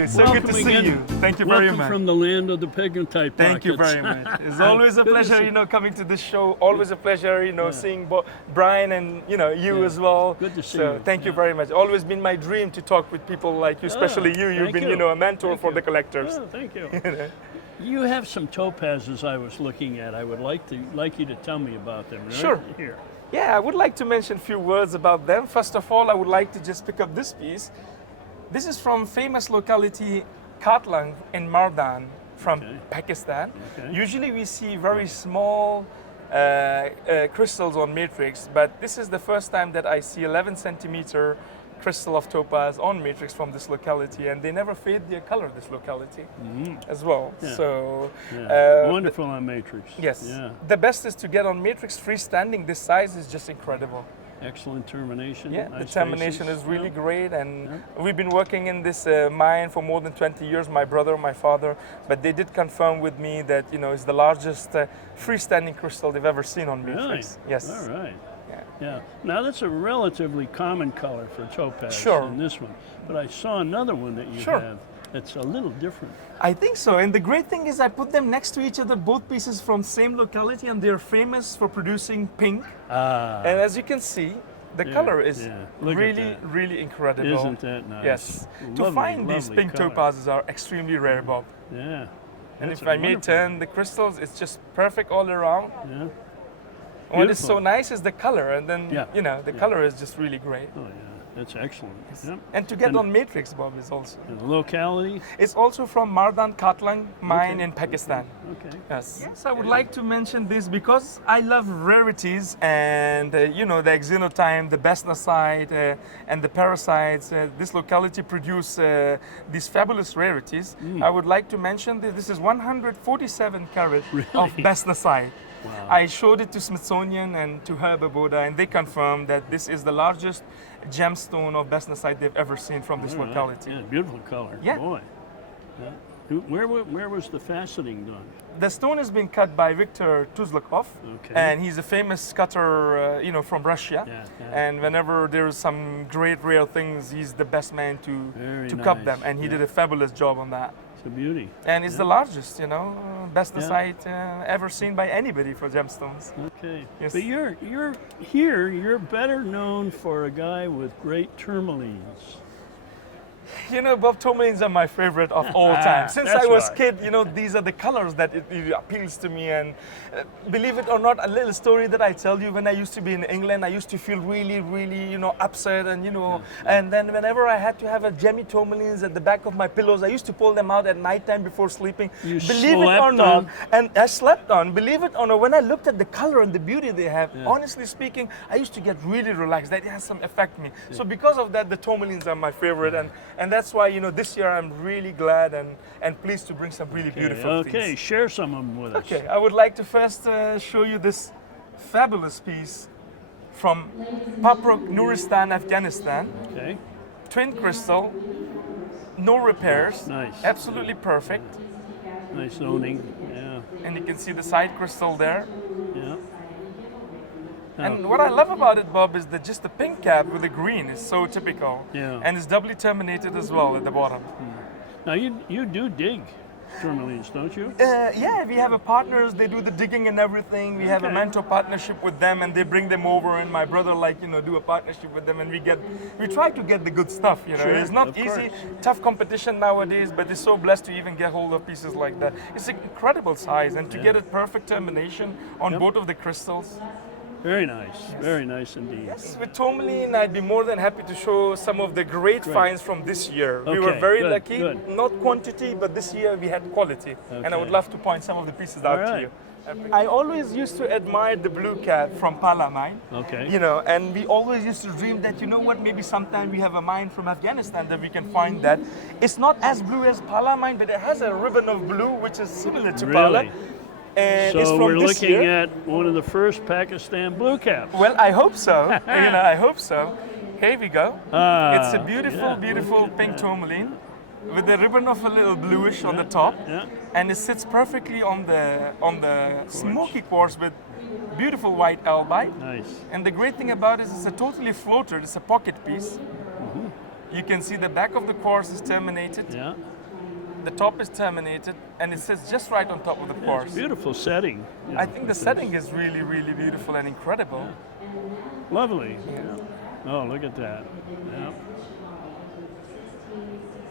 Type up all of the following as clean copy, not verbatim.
you. So good to see you. Thank you very much. Welcome from the land of the pegmatite pockets. Thank you very much. It's always a pleasure, coming to this show. Always a pleasure, seeing Brian and you as well. Good to see so you. thank you very much. Always been my dream to talk with people like you, especially you. You've been, a mentor for the collectors. Oh, thank you. You have some topazes I was looking at. I would like you to tell me about them. Right? Sure. Here. Yeah, I would like to mention a few words about them. First of all, I would like to just pick up this piece. This is from famous locality Katlang in Mardan from Pakistan. Okay. Usually we see very small crystals on matrix, but this is the first time that I see 11 centimeter crystal of topaz on matrix from this locality, and they never fade their color, this locality as well. Yeah. So wonderful on matrix. Yes. Yeah. The best is to get on matrix freestanding. This size is just incredible. Excellent termination. Yeah, nice the termination faces. is really great, and we've been working in this mine for more than 20 years, my brother, my father, but they did confirm with me that, it's the largest freestanding crystal they've ever seen on matrix. Really? Yes. All right. Yeah. Now that's a relatively common color for topaz in this one, but I saw another one that you have that's a little different. I think so, and the great thing is I put them next to each other, both pieces from same locality, and they're famous for producing pink. And as you can see, the color is really, really incredible. Isn't that nice? Yes. Lovely, to find these pink color. topazes are extremely rare, Bob. Yeah. And if I may turn the crystals, it's just perfect all around. Yeah. What is so nice is the color, and then the color is just really great. Oh yeah, that's excellent. Yes. Yep. And to get on matrix, Bob, is also. And the locality? It's also from Mardan Katlang mine in Pakistan. Okay. Yes. Yes, I would like to mention this because I love rarities, and the Exenotime, the Bastnasite, and the parasites. This locality produce these fabulous rarities. I would like to mention that this is 147 carat of Bastnasite. Wow. I showed it to Smithsonian and to Herbaboda, and they confirmed that this is the largest gemstone of Bastnasite they've ever seen from this locality. Yeah, beautiful color. Yeah. Boy. Yeah. Where was the faceting done? The stone has been cut by Viktor Tuzlakov, and he's a famous cutter, from Russia. Yeah. And whenever there's some great rare things, he's the best man to cut them, and he did a fabulous job on that. It's a beauty. And it's the largest, Bastnasite ever seen by anybody for gemstones. Okay. Yes. But you're better known for a guy with great tourmalines. Bob, tourmalines are my favorite of all time. Since I was a kid, these are the colors that it appeals to me. And believe it or not, a little story that I tell you, when I used to be in England, I used to feel really, really, upset. And, and then whenever I had to have a gemmy tourmalines at the back of my pillows, I used to pull them out at nighttime before sleeping. Believe it or not, and I slept on. Believe it or not, when I looked at the color and the beauty they have, honestly speaking, I used to get really relaxed. That has some effect on me. So because of that, the tourmalines are my favorite. And that's why, this year I'm really glad and pleased to bring some really beautiful things. Okay, share some of them with us. Okay, I would like to first show you this fabulous piece from Paprok, Nuristan, Afghanistan. Okay. Twin crystal, no repairs. Nice. Absolutely perfect. Nice owning, yeah. And you can see the side crystal there. Yeah. And what I love about it, Bob, is that just the pink cap with the green is so typical. Yeah. And it's doubly terminated as well at the bottom. Now you do dig tourmalines, don't you? Yeah, we have partners. They do the digging and everything. We have a mentor partnership with them, and they bring them over. And my brother, do a partnership with them, and we try to get the good stuff. Sure, it's not easy, tough competition nowadays, but they're so blessed to even get hold of pieces like that. It's an incredible size, and to get a perfect termination on both of the crystals. Very nice, very nice indeed. Yes, with Tourmaline, I'd be more than happy to show some of the great finds from this year. Okay, we were very good, lucky, not quantity, but this year we had quality. And I would love to point some of the pieces out to you. I always used to admire the blue cat from Pala mine. Okay. And we always used to dream that, maybe sometime we have a mine from Afghanistan that we can find that. It's not as blue as Pala mine, but it has a ribbon of blue, which is similar to Pala. And so we're looking at one of the first Pakistan blue caps. Well, I hope so. I hope so. Here we go. It's a beautiful, beautiful pink tourmaline with a ribbon of a little bluish on the top, and it sits perfectly on the smoky quartz with beautiful white albite. Nice. And the great thing about it is it's a totally floater. It's a pocket piece. You can see the back of the quartz is terminated. Yeah. The top is terminated, and it sits just right on top of the quartz. It's a beautiful setting. I think the setting is really, really beautiful and incredible. Yeah. Lovely. Yeah. Oh, look at that. Yeah.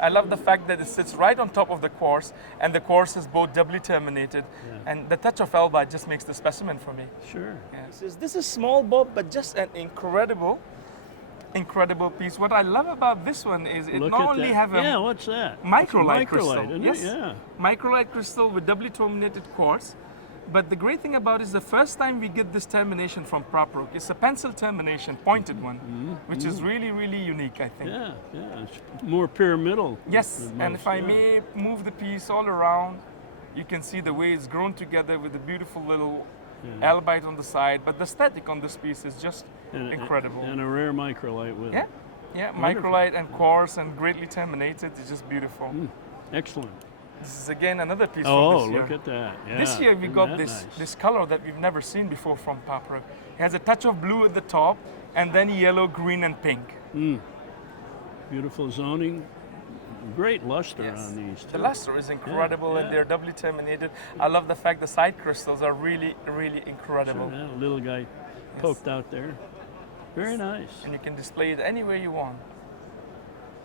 I love the fact that it sits right on top of the quartz, and the quartz is both doubly terminated, and the touch of albite just makes the specimen for me. Sure. Yes. This is small, Bob, but just an incredible piece. What I love about this one is it not only have a what's that? microlite crystal. Yes. Yeah. Microlite crystal with doubly terminated quartz. But the great thing about it is the first time we get this termination from Paprok. It's a pencil termination, pointed one, which is really, really unique, I think. Yeah, yeah. It's more pyramidal. Yes, and if I may move the piece all around, you can see the way it's grown together with the beautiful little albite on the side. But the aesthetic on this piece is just incredible. And a rare microlite with it. Yeah, microlite and quartz and greatly terminated. It's just beautiful. Excellent. This is again another piece from Oh, this year. look at that. Yeah. This year we got this color that we've never seen before from Paprok. It has a touch of blue at the top and then yellow, green and pink. Beautiful zoning. Great luster on these too. The luster is incredible and they're doubly terminated. I love the fact the side crystals are really, really incredible. Sure, yeah, little guy poked out there. Very nice. And you can display it anywhere you want.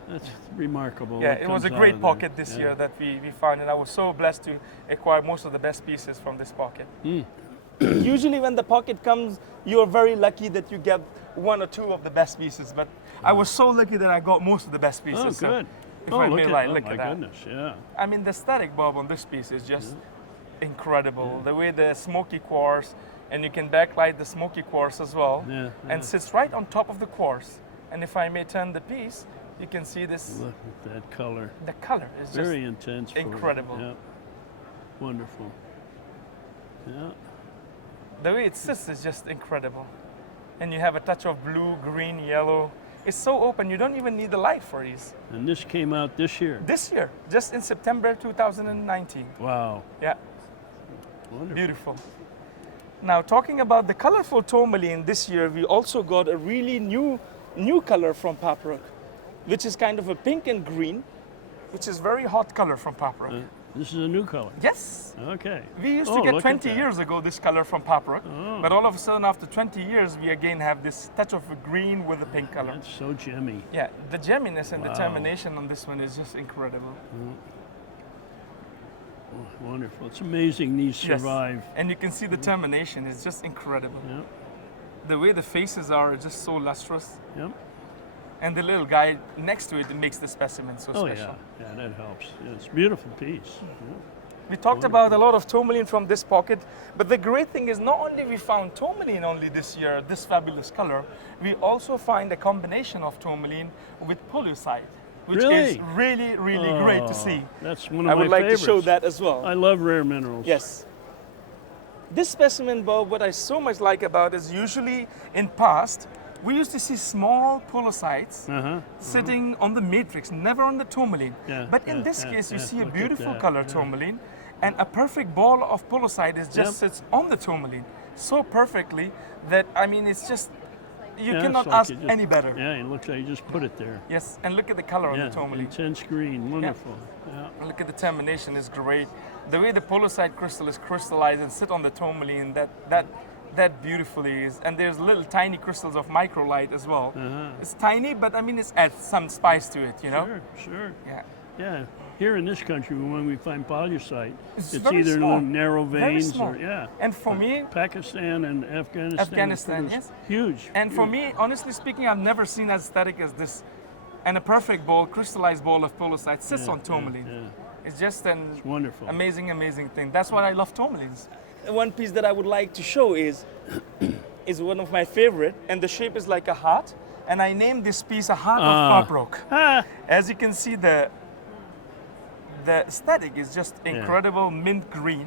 That's remarkable. Yeah, it was a great pocket this year that we found, and I was so blessed to acquire most of the best pieces from this pocket. Usually when the pocket comes, you're very lucky that you get one or two of the best pieces, but I was so lucky that I got most of the best pieces. Oh, good. If I may look my at that. goodness, yeah. I mean, the aesthetic, Bob, on this piece is just incredible. The way the smoky quartz, and you can backlight the smoky quartz as well, and sits right on top of the quartz. And if I may turn the piece, you can see this. Look at that color. The color is just very intense. Incredible. Yeah. Wonderful. Yeah. The way it sits is just incredible. And you have a touch of blue, green, yellow. It's so open, you don't even need the light for these. And this came out this year? This year, just in September 2019. Wow. Yeah. Wonderful. Beautiful. Now, talking about the colorful tourmaline this year, we also got a really new color from Paprok, which is kind of a pink and green, which is very hot color from Paprok. This is a new color? Yes. Okay. We used to get 20 years ago this color from Paprok, but all of a sudden after 20 years we again have this touch of a green with a pink color. That's so gemmy. Yeah, the gemminess and determination on this one is just incredible. Oh, wonderful. It's amazing these survive. And you can see the termination is just incredible. Yep. The way the faces are just so lustrous. Yep. And the little guy next to it makes the specimen so special. Yeah, that helps. Yeah, it's a beautiful piece. We talked about a lot of tourmaline from this pocket, but the great thing is not only we found tourmaline only this year, this fabulous color, we also find a combination of tourmaline with pollucite, which is really, really great to see. That's one of my favorites. I would like to show that as well. I love rare minerals. Yes. This specimen, Bob, what I so much like about is usually in past, we used to see small pollucites sitting on the matrix, never on the tourmaline. But in this case, you see a beautiful color tourmaline, and a perfect ball of pollucite just sits on the tourmaline so perfectly that, I mean, it's just, you cannot ask any better. Yeah, it looks like you just put it there. Yes, and look at the color on the tourmaline. Intense green, wonderful. Look at the termination, is great. The way the pollucite crystal is crystallized and sit on the tourmaline, that beautifully is, and there's little tiny crystals of microlite as well. It's tiny, but I mean, it adds some spice to it, you know? Sure. Yeah. Yeah. Here in this country, when we find pollucite, it's very either small. Narrow veins or And for me, Pakistan and Afghanistan, yes, huge. And for me, honestly speaking, I've never seen as aesthetic as this, and a perfect ball, crystallized ball of pollucite sits on tourmaline. It's just an wonderful, amazing thing. That's why I love tourmalines. One piece that I would like to show is one of my favorite, and the shape is like a heart, and I named this piece a heart of Paprok. As you can see, the aesthetic is just incredible, mint green.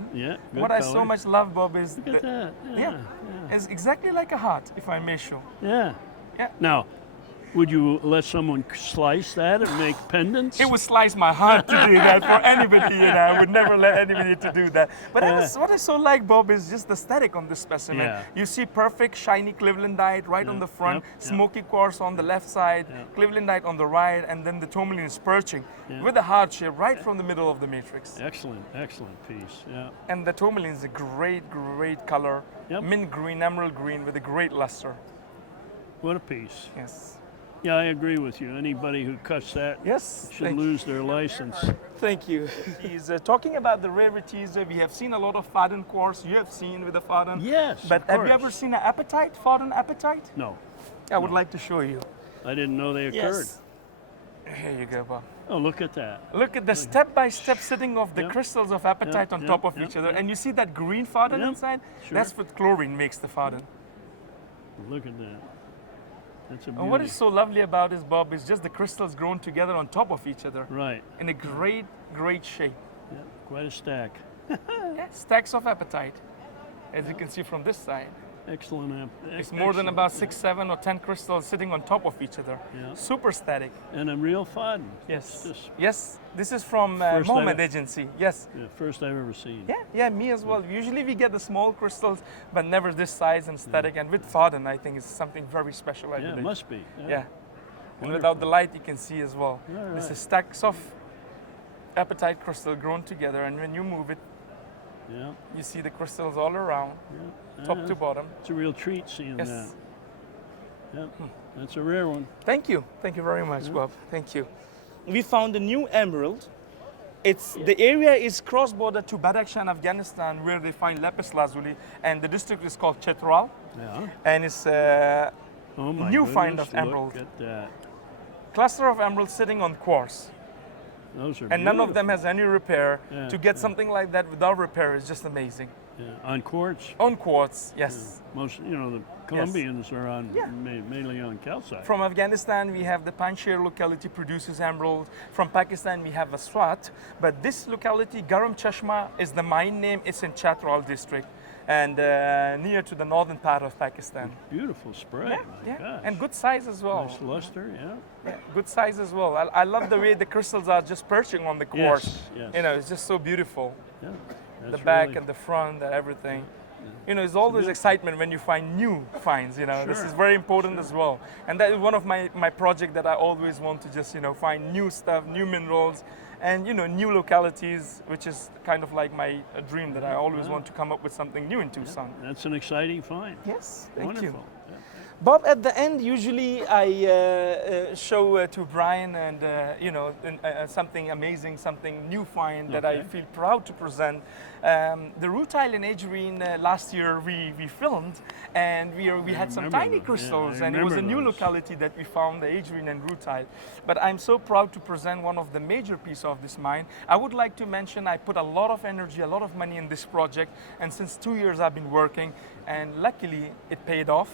What I so much love, Bob, is look at that. It's exactly like a heart, if I may show. Yeah. Now, Would you let someone slice that and make pendants? It would slice my heart to do that for anybody, I would never let anybody to do that. But what I so like, Bob, is just the aesthetic on this specimen. Yeah. You see perfect shiny Clevelandite right on the front, Smoky Quartz on the left side, Clevelandite on the right, and then the Tourmaline is perching with the hard shape right from the middle of the matrix. Excellent, excellent piece, yeah. And the Tourmaline is a great, great color, mint green, emerald green with a great luster. What a piece. Yes. Yeah, I agree with you. Anybody who cuts that should lose their license. Thank you. He's talking about the rarities. We have seen a lot of Faden quartz. You have seen with the Faden. Yes, but have you ever seen an apatite, Faden apatite? No. I would like to show you. I didn't know they occurred. Yes. Here you go, Bob. Oh, look at that. Look at the step-by-step sitting of the crystals of apatite on top of each other. And you see that green Faden inside? Sure. That's what chlorine makes the Faden. Look at that. That's a beauty. And what is so lovely about this, Bob, is just the crystals grown together on top of each other. Right. In a great, great shape. Yeah, quite a stack. Stacks of apatite, as you can see from this side. Excellent. It's more than about 6, 7, or 10 crystals sitting on top of each other. Yeah. Super static. And a real Faden. Yes. Yes. This is from Mohammed Agency. Yes. Yeah, first I've ever seen. Yeah, me as well. Usually we get the small crystals, but never this size and static. And with Faden, I think it's something very special. I believe. It must be. Yeah. And without the light, you can see as well. Right. This is stacks of apatite crystal grown together, and when you move it, you see the crystals all around, top to bottom. It's a real treat seeing that. Yeah, that's a rare one. Thank you very much, Bob. Thank you. We found a new emerald. The area is cross-border to Pakistan and Afghanistan, where they find lapis lazuli, and the district is called Chetral. Yeah. And it's a new find of emerald. Look at that. Cluster of emeralds sitting on quartz. Those are and none of them has any repair. Yeah, to get something like that without repair is just amazing. Yeah. On quartz? On quartz, yes. Yeah. Most, the Colombians are on mainly on calcite. From Afghanistan, we have the Panjshir locality produces emerald. From Pakistan, we have Aswat. But this locality, Garam Chashma, is the mine name. It's in Chetral district and near to the northern part of Pakistan. Beautiful spray. Yeah. And good size as well. Nice luster, yeah. Good size as well. I love the way the crystals are just perching on the quartz. Yes. It's just so beautiful. Yeah. The back and the front and everything. It's always excitement when you find new finds, Sure. This is very important as well. And that is one of my projects that I always want to just, find new stuff, new minerals, and, new localities, which is kind of like my dream that I always want to come up with something new in Tucson. That's an exciting find. Yes, thank Wonderful. you. Bob, at the end, usually I show to Brian and, something amazing, something new find that I feel proud to present. The Rutile and Aegirine last year we filmed, and we had some tiny crystals, and it was a new locality that we found, the Aegirine and Rutile. But I'm so proud to present one of the major pieces of this mine. I would like to mention I put a lot of energy, a lot of money in this project, and since 2 years I've been working, and luckily it paid off.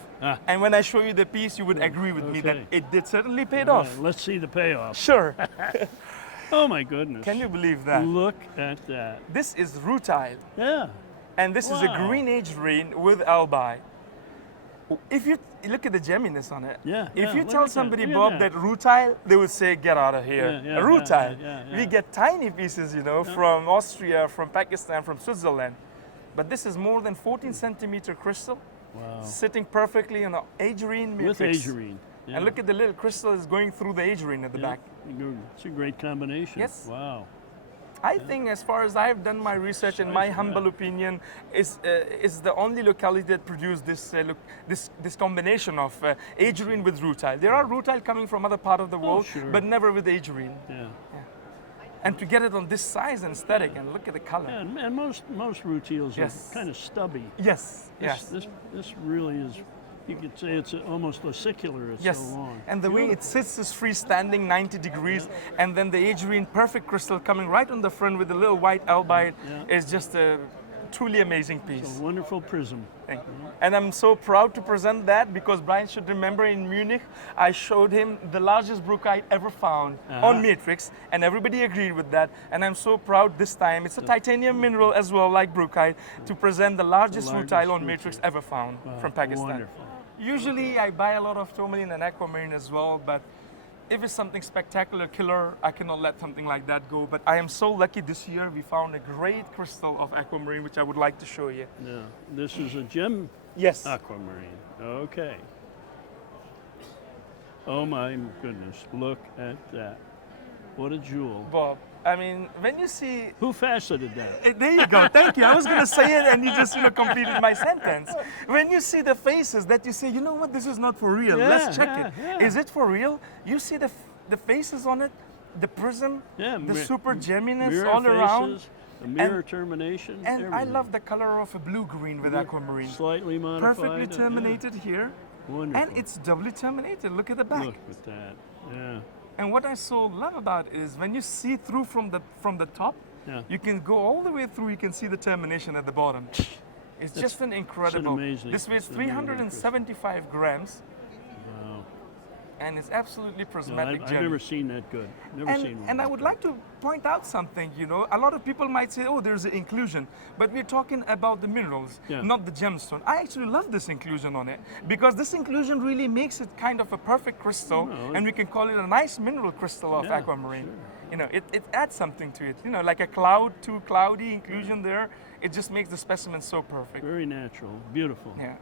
And when I show you the piece, you would agree with me that it did certainly paid off. Let's see the payoff. Sure. Oh my goodness. Can you believe that? Look at that. This is Rutile. Yeah. And this is a green Aegirine with albite. If you look at the gemminess on it, if you tell somebody, Bob, that Rutile, they would say, get out of here. Rutile. We get tiny pieces, from Austria, from Pakistan, from Switzerland. But this is more than 14 centimeter crystal, sitting perfectly on an Aegirine matrix. With Aegirine. Yeah. And look at the little crystal is going through the Aegirine at the back. It's a great combination. Yes. Wow. I think, as far as I've done my research, in my humble opinion, is the only locality that produced this combination of Aegirine with Rutile. There are Rutile coming from other part of the world, but never with Aegirine. Yeah. And to get it on this size and aesthetic, and look at the color. Yeah, and most rutiles are kind of stubby. Yes. This really is. You could say it's almost vesicular. It's so long. And the way it sits is freestanding 90 degrees, and then the Aegirine perfect crystal coming right on the front with a little white albite is just a truly amazing piece. It's a wonderful prism. Thank you. And I'm so proud to present that because Brian should remember in Munich, I showed him the largest brookite ever found on matrix, and everybody agreed with that. And I'm so proud this time, it's a titanium mineral as well, like brookite, to present the largest rutile on matrix ever found from Pakistan. Wonderful. Usually I buy a lot of Tourmaline and Aquamarine as well, but if it's something spectacular, killer, I cannot let something like that go. But I am so lucky this year we found a great crystal of Aquamarine, which I would like to show you. Yeah, this is a gem Yes. Aquamarine. Okay. Oh my goodness, look at that. What a jewel. Bob, I mean, when you see... Who faceted that? There you go, thank you. I was going to say it and you just completed my sentence. When you see the faces that you say, you know what, this is not for real, let's check it. Yeah. Is it for real? You see the faces on it, the prism, the super gemminess all around. The mirror termination. And everything. I love the color of a blue-green with Aquamarine. Slightly modified. Perfectly terminated here. Wonderful. And it's doubly terminated. Look at the back. Look at that. Yeah. And what I so love about it is when you see through from the top, you can go all the way through. You can see the termination at the bottom. It's just an incredible. Amazing. This weighs 375 grams. Wow. And it's absolutely prismatic. I've never seen that good. Never seen one. And I would like to point out something, you know, a lot of people might say, oh, there's an inclusion, but we're talking about the minerals, not the gemstone. I actually love this inclusion on it because this inclusion really makes it kind of a perfect crystal, and we can call it a nice mineral crystal of Aquamarine. Sure. You know, it adds something to it, you know, like a cloud to cloudy inclusion there. It just makes the specimen so perfect. Very natural, beautiful. Yeah.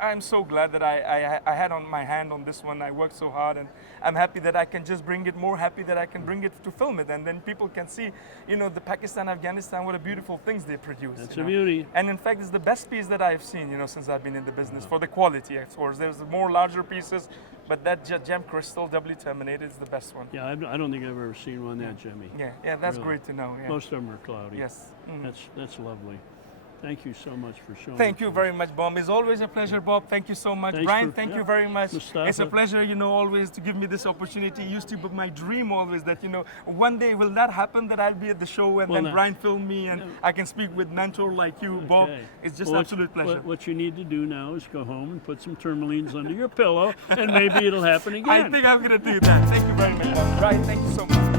I'm so glad that I had on my hand on this one. I worked so hard, and I'm happy that I can just bring it, more happy that I can bring it to film it, and then people can see, you know, the Pakistan, Afghanistan, what a beautiful things they produce. That's a beauty. And in fact, it's the best piece that I've seen, you know, since I've been in the business for the quality, of course. There's more larger pieces, but that gem crystal, doubly terminated, is the best one. Yeah, I don't think I've ever seen one that gemmy. Yeah, that's really great to know. Yeah. Most of them are cloudy. Yes. That's lovely. Thank you so much for showing. Thank you very much, Bob. It's always a pleasure, Bob. Thank you so much. Thanks Brian, thank you very much. Mustafa. It's a pleasure, you know, always to give me this opportunity. It used to be my dream always that, you know, one day will that happen, that I'll be at the show and then Brian film me and I can speak with mentor like you, Bob. It's just absolute pleasure. What you need to do now is go home and put some tourmalines under your pillow and maybe it'll happen again. I think I'm going to do that. Thank you very much, Bob. Brian, thank you so much.